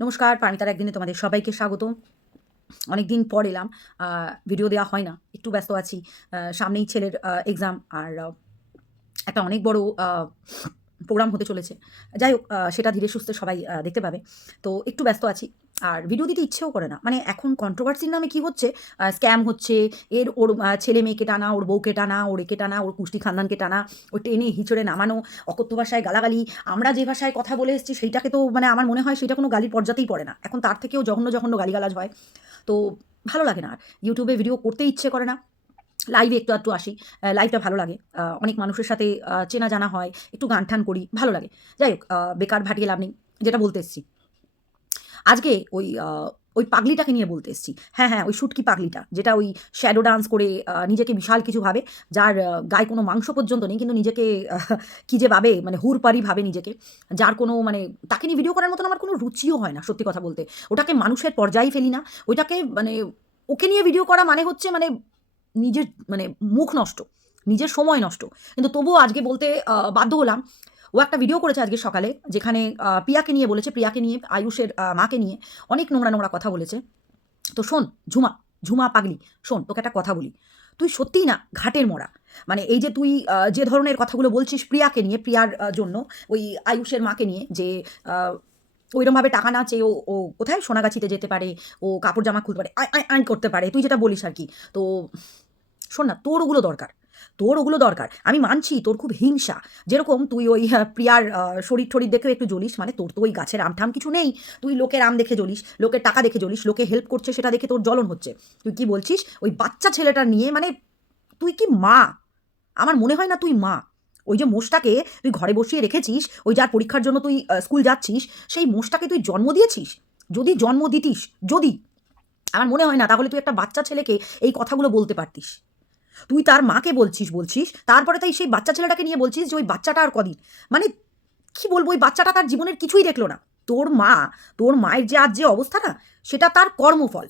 নমস্কার, পারমিতার একদিনে তোমাদের সবাইকে স্বাগত। অনেকদিন পর এলাম। ভিডিও দেওয়া হয় না, একটু ব্যস্ত আছি। সামনেই ছেলের এক্সাম আর একটা অনেক বড় প্রোগ্রাম হতে চলেছে। যাই হোক, সেটা ধীরে সুস্থে সবাই দেখতে পাবে। তো একটু ব্যস্ত আছি। আর ভিডিও দিতে ইচ্ছেও করে না। মানে এখন কন্ট্রোভার্সির নামে কি হচ্ছে? স্ক্যাম হচ্ছে, ওর ছেলে-মেয়েকে টানা, ওর বউকে টানা, ওর একে টানা, ওর কুষ্টি খানদানকে টানা, ও টেনে হিঁচড়ে নামানো, অকথ্য ভাষায় গালাগালি। আমরা যে ভাষায় কথা বলে এসেছি সেইটাকে তো মানে আমার মনে হয় সেটা কোনো গালির পর্যাতেই পড়ে না। এখন তার থেকেও জঘন্য, জঘন্য গালিগালাজ হয়। তো ভালো লাগে না আর। ইউটিউবে ভিডিও করতে ইচ্ছে করে না। লাইভে একটু আধটু আসি। লাইভটা ভালো লাগে। অনেক মানুষের সাথে চেনা জানা হয়। একটু গান-টান করি, ভালো লাগে। যাই হোক, বেকার ভাটিয়ে লাভ নেই। যেটা বলতে এসেছি। আজকে ওই পাগলিটাকে নিয়ে বলতে এসেছি। হ্যাঁ, হ্যাঁ, ওই শুটকি পাগলিটা। যেটা ওই শ্যাডো ডান্স করে নিজেকে বিশাল কিছু ভাবে। যার গায়ে কোনো মাংস পর্যন্ত নেই। কিন্তু নিজেকে কি যে ভাবে, মানে হুরপারি ভাবে নিজেকে। যার কোনো মানে তাকে নিয়ে ভিডিও করার মতন আমার কোনো রুচিও হয় না, সত্যি কথা বলতে। ওটাকে মানুষের পর্যায়ে ফেলি না। ওইটাকে মানে ওকে নিয়ে ভিডিও করা মানে হচ্ছে মানে নিজের মানে মুখ নষ্ট, নিজের সময় নষ্ট। কিন্তু তবুও আজকে বলতে বাধ্য হলাম। ও একটা ভিডিও করেছে আজকে সকালে, যেখানে প্রিয়াকে নিয়ে বলেছে, প্রিয়াকে নিয়ে, আয়ুষের মাকে নিয়ে অনেক নোংরা, নোংরা কথা বলেছে। তো শোন, ঝুমা, ঝুমা পাগলি, শোন তোকে একটা কথা বলি। তুই সত্যিই না ঘাটের মরা। মানে এই যে তুই যে ধরনের কথাগুলো বলছিস প্রিয়াকে নিয়ে, প্রিয়ার জন্য, ওই আয়ুষের মাকে নিয়ে যে আ ঐরমভাবে টাকা না চেয়ে ও ও কোথায় সোনাগাছিতে যেতে পারে, ও কাপড় জামা খুলতে পারে, আয়, আয়, আয় করতে পারে। তুই যেটা বলিস আরকি। তো শোন না, তোর ওগুলো দরকার। তোর ওগুলো দরকার। আমি মানছি তোর খুব হিংসা। যেরকম তুই ওই প্রিয়ার শরীর-টরির দেখেও একটু জ্বলিস। মানে তোর তো ওই গাছের আম-ঠাম কিছু নেই। তুই লোকের আম দেখে জ্বলিস, লোকের টাকা দেখে জ্বলিস, লোকে হেল্প করছে সেটা দেখে তোর জ্বলন হচ্ছে। তুই কি বলছিস? ওই বাচ্চা ছেলেটা নিয়ে মানে তুই কি মা? আমার মনে হয় না তুই মা। ওই যে মোষটাকে তুই ঘরে বসিয়ে রেখেছিস, ওই যার পরীক্ষার জন্য তুই স্কুল যাচ্ছিস, সেই মোষটাকে তুই জন্ম দিয়েছিস? যদি জন্ম দিতিস, যদি, আমার মনে হয় না তাহলে তুই একটা বাচ্চা ছেলেকে এই কথাগুলো বলতে পারতিস। তুই তার মাকে বলছিস, তারপরে তাই সেই বাচ্চা ছেলেটাকে নিয়ে বলছিস যে ওই বাচ্চাটা আর কদিন। মানে কি বলবো, ওই বাচ্চাটা তার জীবনের কিছুই দেখলো না। তোর মা, তোর মায়ের যে আজ যে অবস্থা না, সেটা তার কর্মফল।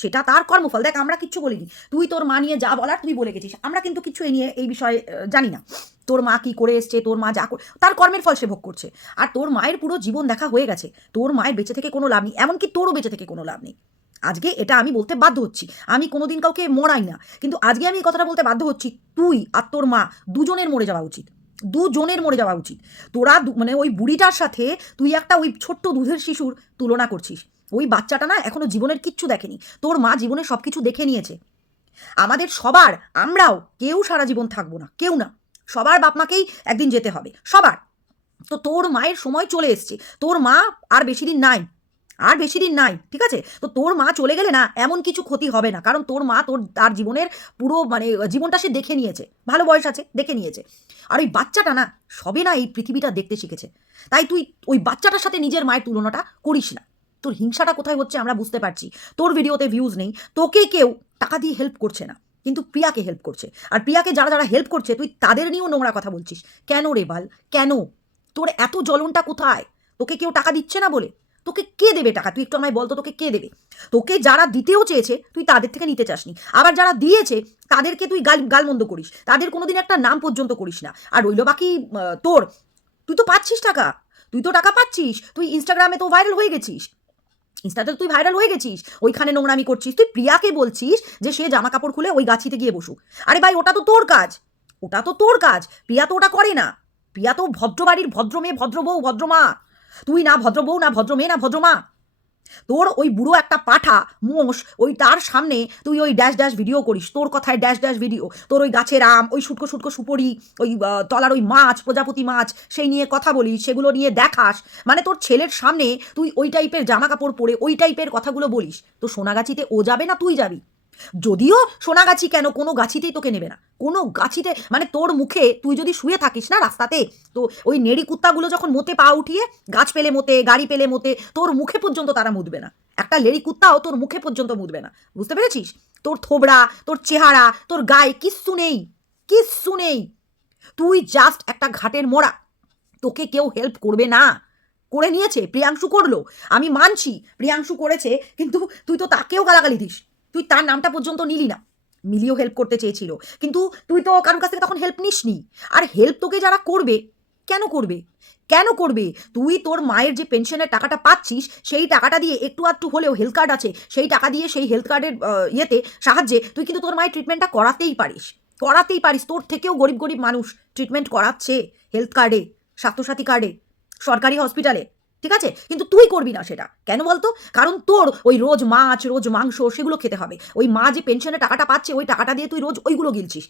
সেটা তার কর্মফল। দেখ, আমরা কিচ্ছু বলিনি। তুই তোর মা নিয়ে যা বলার তুই বলে গেছিস। আমরা কিন্তু কিছু এই নিয়ে এই বিষয়ে জানি না। তোর মা কি করে এসছে, তোর মা যা তার কর্মের ফল সে ভোগ করছে। আর তোর মায়ের পুরো জীবন দেখা হয়ে গেছে। তোর মায়ের বেঁচে থেকে কোনো লাভ নেই। এমনকি তোরও বেঁচে থেকে কোনো লাভ নেই। আজকে এটা আমি বলতে বাধ্য হচ্ছি। আমি কোনোদিন কাউকে মরাই না। কিন্তু আজকে আমি এই কথাটা বলতে বাধ্য হচ্ছি, তুই আর তোর মা দুজনের মরে যাওয়া উচিত। দুজনের মরে যাওয়া উচিত। তোরা মানে ওই বুড়িটার সাথে তুই একটা ওই ছোট্ট দুধের শিশুর তুলনা করছিস। ওই বাচ্চাটা না এখনো জীবনের কিচ্ছু দেখেনি। তোর মা জীবনে সব কিছু দেখে নিয়েছে। আমাদের সবার, আমরাও কেউ সারা জীবন থাকবো না, কেউ না। সবার বাপ মাকেই একদিন যেতে হবে, সবার। তো তোর মায়ের সময় চলে এসছে। তোর মা আর বেশি দিন নাই। আর বেশি দিন নাই, ঠিক আছে? তো তোর মা চলে গেলে না এমন কিছু ক্ষতি হবে না। কারণ তোর মা তার জীবনের পুরো মানে জীবনটা সে দেখে নিয়েছে। ভালো বয়স আছে, দেখে নিয়েছে। আর ওই বাচ্চাটা না সবে না এই পৃথিবীটা দেখতে শিখেছে। তাই তুই ওই বাচ্চাটার সাথে নিজের মায়ের তুলনাটা করিস না। তোর হিংসাটা কোথায় হচ্ছে আমরা বুঝতে পারছি। তোর ভিডিওতে ভিউজ নেই, তোকে কেউ টাকা দিয়ে হেল্প করছে না। কিন্তু প্রিয়াকে হেল্প করছে। আর প্রিয়াকে যারা, যারা হেল্প করছে তুই তাদের নিয়েও নোংরা কথা বলছিস। কেন রে বাল? কেন? তোর এত জ্বলনটা কোথায়? তোকে কেউ টাকা দিচ্ছে না বলে? তোকে কে দেবে টাকা? তুই একটু আমায় বল তো, তোকে কে দেবে? তোকে যারা দিতেও চেয়েছে তুই তাদের থেকে নিতে চাসনি। আবার যারা দিয়েছে তাদেরকে তুই গালমন্দ করিস। তাদের কোনোদিন একটা নাম পর্যন্ত করিস না। আর রইল বাকি তোর, তুই তো পাচ্ছিস টাকা। তুই তো টাকা পাচ্ছিস। তুই ইনস্টাগ্রামে তো ভাইরাল হয়ে গেছিস। ইনস্টাতে তুই ভাইরাল হয়ে গেছিস। ওইখানে নোংরামি করছিস। তুই প্রিয়াকে বলছিস যে সে জামা কাপড় খুলে ওই গাছিতে গিয়ে বসুক। আরে ভাই, ওটা তো তোর কাজ। ওটা তো তোর কাজ। প্রিয়া তো ওটা করে না। প্রিয়া তো ভদ্র বাড়ির ভদ্র মেয়ে, ভদ্র বউ, ভদ্র মা। তুই না ভদ্র বউ, না ভদ্র মেয়ে, না ভদ্র মা। তোর ওই বুড়ো একটা পাঠা মোষ, ওই তার সামনে তুই ওই ড্যাশ ড্যাশ ভিডিও করিস। তোর কথায় ড্যাশ ড্যাশ ভিডিও। তোর ওই গাছের আম, ওই শুটকো শুটকো সুপরি, ওই তলার ওই মাছ, প্রজাপতি মাছ, সেই নিয়ে কথা বলিস, সেগুলো নিয়ে দেখাস। মানে তোর ছেলের সামনে তুই ওই টাইপের জামা কাপড় পরে ওই টাইপের কথাগুলো বলিস। তো সোনাগাছিতে ও যাবে না তুই যাবি? যদিও সোনাগাছি কেন, কোনো গাছিতেই তোকে নেবে না। কোনো গাছিতে মানে তোর মুখে তুই যদি শুয়ে থাকিস না রাস্তাতে, তো ওই নেড়ি কুত্তাগুলো যখন মোতে পা উঠিয়ে গাছ পেলে মোতে, গাড়ি পেলে মোতে, তোর মুখে পর্যন্ত তারা মুদবে না। একটা লেড়ি কুত্তাও তোর মুখে পর্যন্ত মুদবে না। বুঝতে পেরেছিস? তোর থোবড়া, তোর চেহারা, তোর গায়ে কিচ্ছু নেই। কিচ্ছু নেই। তুই জাস্ট একটা ঘাটের মোড়া। তোকে কেউ হেল্প করবে না। করে নিয়েছে, প্রিয়াংশু করলো। আমি মানছি প্রিয়াংশু করেছে, কিন্তু তুই তো তাকেও গালাগালি দিস। তুই তার নামটা পর্যন্ত নিলি না। মিলিও হেল্প করতে চেয়েছিল, কিন্তু তুই তো কারোর কাছ থেকে তখন হেল্প নিসনি। আর হেল্প তোকে যারা করবে, কেন করবে? কেন করবে? তুই তোর মায়ের যে পেনশনের টাকাটা পাচ্ছিস, সেই টাকাটা দিয়ে একটু আধটু হলেও হেলথ কার্ড আছে, সেই টাকা দিয়ে সেই হেলথ কার্ডের ইয়েতে সাহায্যে তুই কিন্তু তোর মায়ের ট্রিটমেন্টটা করাতেই পারিস। করাতেই পারিস। তোর থেকেও গরিব গরিব মানুষ ট্রিটমেন্ট করাচ্ছে হেলথ কার্ডে, স্বাস্থ্যসাথী কার্ডে, সরকারি হসপিটালে। ঠিক আছে? কিন্তু তুই করবি না সেটা। কেন বলতো? কারণ তোর ওই রোজ মাছ, রোজ মাংস সেগুলো খেতে হবে। ওই মা যে পেনশনের টাকাটা পাচ্ছে, ওই টাকাটা দিয়ে তুই রোজ ওইগুলো গিলছিস।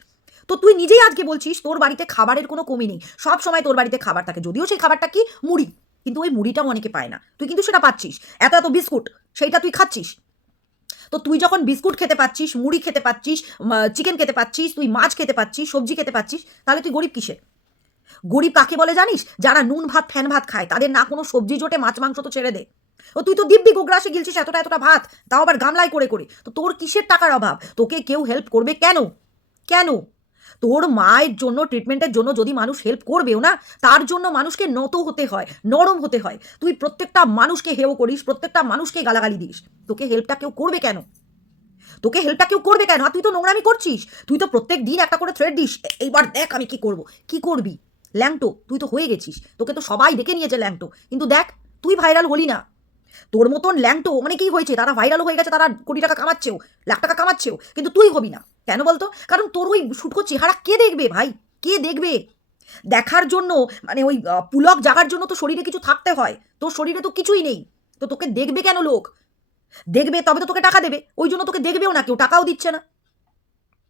তো তুই নিজেই আজকে বলছিস তোর বাড়িতে খাবারের কোনো কমি নেই। সব সময় তোর বাড়িতে খাবার থাকে। যদিও সেই খাবারটা কি? মুড়ি। কিন্তু ওই মুড়িটাও অনেকে পায় না। তুই কিন্তু সেটা পাচ্ছিস। এত এত বিস্কুট, সেইটা তুই খাচ্ছিস। তো তুই যখন বিস্কুট খেতে পাচ্ছিস, মুড়ি খেতে পাচ্ছিস, চিকেন খেতে পাচ্ছিস, তুই মাছ খেতে পাচ্ছিস, সবজি খেতে পাচ্ছিস, তাহলে তুই গরিব কিসের? গরিব কাকে বলে জানিস? যারা নুন ভাত ফ্যান ভাত খায়, তাদের না কোনো সবজি জোটে, মাছ মাংস তো ছেড়ে দে। ও তুই তো দিব্যি গোগ্রাসে গিলছিস এতটা এতটা ভাত, তাও আবার গামলায় করে করে। তো তোর কিসের টাকার অভাব? তোকে কেউ হেল্প করবে কেন? কেন? তোর মায়ের জন্য, ট্রিটমেন্টের জন্য যদি মানুষ হেল্প করবেও না, তার জন্য মানুষকে নত হতে হয়, নরম হতে হয়। তুই প্রত্যেকটা মানুষকে হেয় করিস, প্রত্যেকটা মানুষকে গালাগালি দিস। তোকে হেল্পটা কেউ করবে কেন? তোকে হেল্পটা কেউ করবে কেন? আর তুই তো নোংরামি করছিস। তুই তো প্রত্যেক দিন একটা করে থ্রেড দিস, এইবার দেখ আমি কি করব। কি করবি? ল্যাংটো তুই তো হয়ে গেছিস। তোকে তো সবাই দেখে নিয়েছে ল্যাংটো। কিন্তু দেখ, তুই ভাইরাল হলি না। তোর মতন ল্যাংটো অনেকেই হয়েছে, তারা ভাইরালও হয়ে গেছে, তারা কোটি টাকা কামাচ্ছেও, লাখ টাকা কামাচ্ছেও, কিন্তু তুই হবি না। কেন বলতো? কারণ তোর ওই শুটকো চেহারা কে দেখবে ভাই? কে দেখবে? দেখার জন্য, মানে ওই পুলক জাগার জন্য তো শরীরে কিছু থাকতে হয়। তোর শরীরে তো কিছুই নেই। তো তোকে দেখবে কেন লোক? দেখবে তবে তো তোকে টাকা দেবে। ওই জন্য তোকে দেখবেও না কেউ, টাকাও দিচ্ছে না।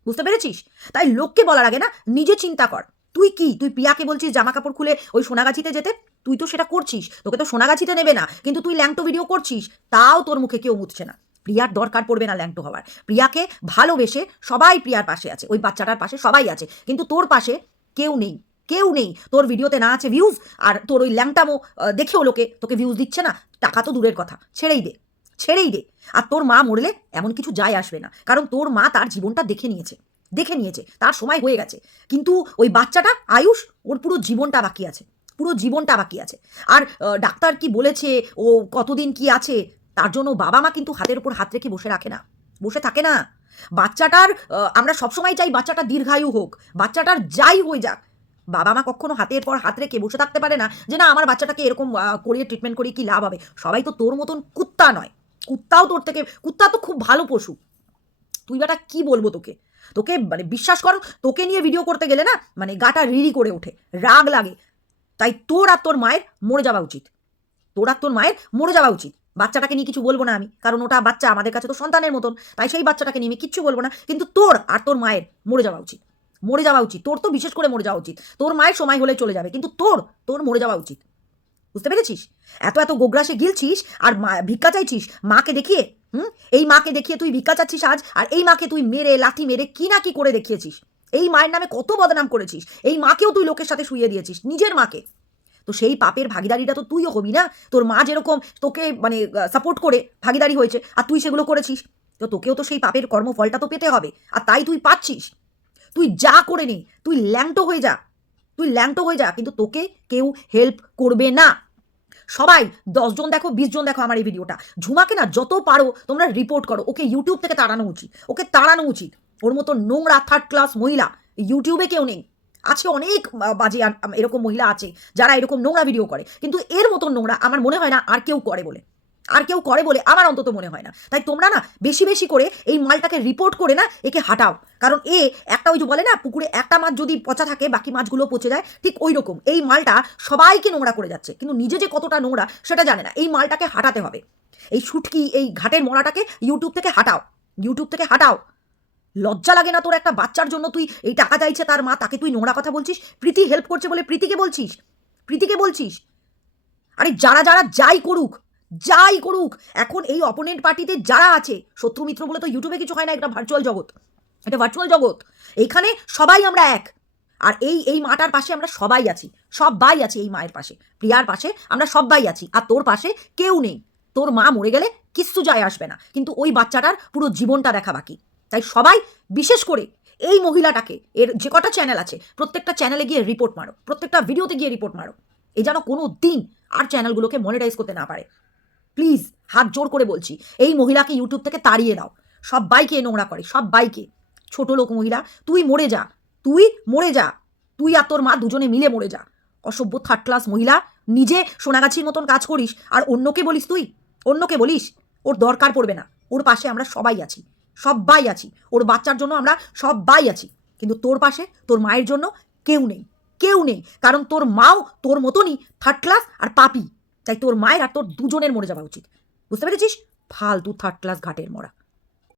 বুঝতে পেরেছিস? তাই লোককে বলার আগে না নিজে চিন্তা কর। তুই কি? তুই প্রিয়াকে বলছিস জামা কাপড় খুলে ওই সোনাগাছিতে যেতে? তুই তো সেটা করছিস। তোকে তো সোনাগাছিতে নেবে না, কিন্তু তুই ল্যাংটো ভিডিও করছিস। তাও তোর মুখে কেউ মুতছে না। প্রিয়ার দরকার পড়বে না ল্যাংটো হওয়ার। প্রিয়াকে ভালোবেসে সবাই প্রিয়ার পাশে আছে, ওই বাচ্চাটার পাশে সবাই আছে, কিন্তু তোর পাশে কেউ নেই। কেউ নেই। তোর ভিডিওতে না আছে ভিউজ, আর তোর ওই ল্যাংটামো দেখেও লোকে তোকে ভিউজ দিচ্ছে না। টাকা তো দূরের কথা, ছেড়েই দে, ছেড়েই দে। আর তোর মা মরলে এমন কিছু যায় আসবে না, কারণ তোর মা তার জীবনটা দেখে নিয়েছে, দেখে নিয়েছে, তার সময় হয়ে গেছে। কিন্তু ওই বাচ্চাটা আয়ুষ, ওর পুরো জীবনটা বাকি আছে, পুরো জীবনটা বাকি আছে। আর ডাক্তার কি বলেছে, ও কতদিন কি আছে, তার জন্য বাবা মা কিন্তু হাতের উপর হাত রেখে বসে রাখে না, বসে থাকে না। বাচ্চাটার আমরা সবসময় চাই বাচ্চাটা দীর্ঘায়ু হোক, বাচ্চাটার যাই হয়ে যাক। বাবা মা কখনো হাতের পর হাত রেখে বসে থাকতে পারে না যে না আমার বাচ্চাটাকে এরকম করিয়ে ট্রিটমেন্ট করিয়ে কি লাভ হবে। সবাই তো তোর মতন কুত্তা নয়। কুত্তাও তোর থেকে, কুত্তা তো খুব ভালো পশু। তুই বেটা কি বলবো তোকে? তোকে মানে বিশ্বাস কর, তোকে নিয়ে ভিডিও করতে গেলে না মানে গাটা রিরি করে ওঠে, রাগ লাগে। তাই তোর আর তোর মায়ের মরে যাওয়া উচিত। তোর আর তোর মায়ের মরে যাওয়া উচিত। বাচ্চাটাকে নিয়ে কিছু বলবো না আমি, কারণ ওটা বাচ্চা, আমাদের কাছে তো সন্তানের মতন। তাই সেই বাচ্চাটাকে নিয়ে আমি কিচ্ছু বলবো না, কিন্তু তোর আর তোর মায়ের মরে যাওয়া উচিত। মরে যাওয়া উচিত। তোর তো বিশেষ করে মরে যাওয়া উচিত। তোর মায়ের সময় হলে চলে যাবে, কিন্তু তোর তোর মরে যাওয়া উচিত। বুঝতে পেরেছিস? এত এত গোগ্রাসে গিলছিস আর ভিক্ষা চাইছিস মাকে দেখিয়ে। এই মাকে দেখিয়ে তুই ভিক্ষা চাচ্ছিস আজ, আর এই মাকে তুই মেরে লাথি মেরে কি না কি করে দেখিয়েছিস। এই মায়ের নামে কত বদনাম করেছিস। এই মাকেও তুই লোকের সাথে শুইয়ে দিয়েছিস, নিজের মাকে। তো সেই পাপের ভাগিদারিটা তো তুইও হবি না। তোর মা যেরকম তোকে মানে সাপোর্ট করে ভাগিদারি হয়েছে, আর তুই সেগুলো করেছিস, তো তোকেও তো সেই পাপের কর্মফলটা তো পেতে হবে। আর তাই তুই পাচ্ছিস। তুই যা করে নে, তুই ল্যাংটো হয়ে যা, তুই ল্যাংটো হয়ে যা, কিন্তু তোকে কেউ হেল্প করবে না। সবাই 10 জন দেখো, 20 জন দেখো আমার এই ভিডিওটা। ঝুমাকে না যত পারো তোমরা রিপোর্ট করো। ওকে ইউটিউব থেকে তাড়ানো উচিত, ওকে তাড়ানো উচিত। ওর মতো নোংরা থার্ড ক্লাস মহিলা ইউটিউবে কেউ নেই। আছে অনেক বাজে এরকম মহিলা আছে যারা এরকম নোংরা ভিডিও করে, কিন্তু এর মতন নোংরা আমার মনে হয় না আর কেউ করে বলে, আর কেউ করে বলে আমার অন্তত মনে হয় না। তাই তোমরা না বেশি বেশি করে এই মালটাকে রিপোর্ট করে না একে হাঁটাও। কারণ একটা ওই যে বলে না পুকুরে একটা মাছ যদি পচা থাকে বাকি মাছগুলো পচে যায়, ঠিক ওই রকম এই মালটা সবাইকে নোংরা করে যাচ্ছে, কিন্তু নিজে যে কতটা নোংরা সেটা জানে না। এই মালটাকে হাঁটাতে হবে। এই শুটকি, এই ঘাটের মরাটাকে ইউটিউব থেকে হাঁটাও, ইউটিউব থেকে হাঁটাও। লজ্জা লাগে না তোর? একটা বাচ্চার জন্য তুই এই টাকা চাইছে তার মা, তাকে তুই নোংরা কথা বলছিস। প্রীতি হেল্প করছে বলে প্রীতিকে বলছিস, প্রীতিকে বলছিস। আরে যারা যারা যাই করুক, যাই করুক, এখন এই অপোনেন্ট পার্টিতে যারা আছে, শত্রু মিত্র বলে তো ইউটিউবে কিছু হয় না, এটা ভার্চুয়াল জগৎ, এটা ভার্চুয়াল জগৎ। এইখানে সবাই আমরা এক। আর এই এই মাটার পাশে আমরা সবাই আছি, সবাই আছি এই মায়ের পাশে, প্রিয়ার পাশে আমরা সবাই আছি। আর তোর পাশে কেউ নেই। তোর মা মরে গেলে কিচ্ছু যায় আসবে না, কিন্তু ওই বাচ্চাটার পুরো জীবনটা দেখা বাকি। তাই সবাই, বিশেষ করে এই মহিলাটাকে, এর যে কটা চ্যানেল আছে প্রত্যেকটা চ্যানেলে গিয়ে রিপোর্ট মারো, প্রত্যেকটা ভিডিওতে গিয়ে রিপোর্ট মারো। এই যেন কোনো দিন আর চ্যানেলগুলোকে মনিটাইজ করতে না পারে। প্লিজ হাত জোর করে বলছি, এই মহিলাকে ইউটিউব থেকে তাড়িয়ে দাও। সবাইকে নোংরা করে, সবাইকে। ছোট লোক মহিলা, তুই মরে যা, তুই মরে যা, তুই আর তোর মা দুজনে মিলে মরে যা। অসভ্য থার্ড ক্লাস মহিলা, নিজে সোনাগাছির মতন কাজ করিস আর অন্যকে বলিস তুই? অন্যকে বলিস? ওর দরকার পড়বে না, ওর পাশে আমরা সবাই আছি, সবাই আছি, ওর বাচ্চার জন্য আমরা সবাই আছি, কিন্তু তোর পাশে তোর মায়ের জন্য কেউ নেই, কেউ নেই, কারণ তোর মাও তোর মতনই থার্ড ক্লাস আর পাপি। তাই তোর মায়ের আর তোর দুজনের মরে যাওয়া উচিত, বুঝতে পেরেছিস? ফালতু থার্ড ক্লাস ঘাটের মরা।